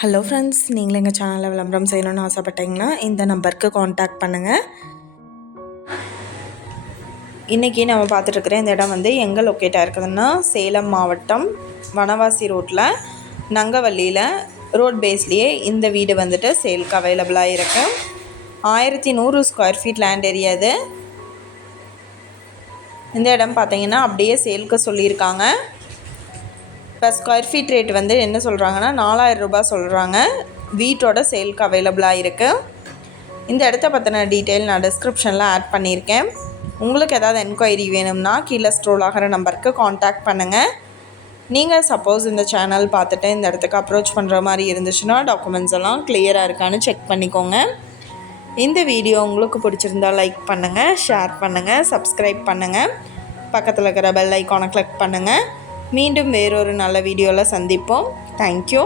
Hello friends நீங்களும் எங்கள் சேனலில் விளம்பரம் செய்யணும்னு ஆசைப்பட்டீங்கன்னா இந்த நம்பருக்கு காண்டாக்ட் பண்ணுங்கள் இன்றைக்கி நம்ம பார்த்துட்ருக்குற இந்த இடம் வந்து எங்கே லொக்கேட்டாக இருக்குதுன்னா சேலம் மாவட்டம் வனவாசி ரோட்டில் நங்கவல்லியில் ரோட் பேஸ்லேயே இந்த வீடு வந்துட்டு சேலுக்கு அவைலபிளாக இருக்குது ஆயிரத்தி நூறு ஸ்கொயர் ஃபீட் லேண்ட் ஏரியா இது. இந்த இடம் பார்த்தீங்கன்னா அப்படியே சேலுக்கு சொல்லியிருக்காங்க. இப்போ ஸ்கொயர் ஃபீட் ரேட் வந்து என்ன சொல்கிறாங்கன்னா நாலாயிரம் ரூபாய் சொல்கிறாங்க வீட்டோட சேலுக்கு அவைலபிளாக இருக்குது இந்த இடத்த பற்றின டீட்டெயில் நான் டிஸ்கிரிப்ஷனில் ஆட் பண்ணியிருக்கேன். உங்களுக்கு ஏதாவது என்கொயரி வேணும்னா கீழே ஸ்ட்ரோல் ஆகிற நம்பருக்கு காண்டாக்ட் பண்ணுங்கள் நீங்கள் சப்போஸ் இந்த சேனல் பார்த்துட்டு இந்த இடத்துக்கு அப்ரோச் பண்ணுற மாதிரி இருந்துச்சுன்னா டாக்குமெண்ட்ஸ் எல்லாம் கிளியராக இருக்கான்னு செக் பண்ணிக்கோங்க. இந்த வீடியோ உங்களுக்கு பிடிச்சிருந்தா லைக் பண்ணுங்கள் ஷேர் பண்ணுங்கள் சப்ஸ்கிரைப் பண்ணுங்கள் பக்கத்தில் இருக்கிற பெல் ஐக்கானை கிளிக் பண்ணுங்கள் மீண்டும் வேறொரு நல்ல வீடியோவில் சந்திப்போம். தேங்க்யூ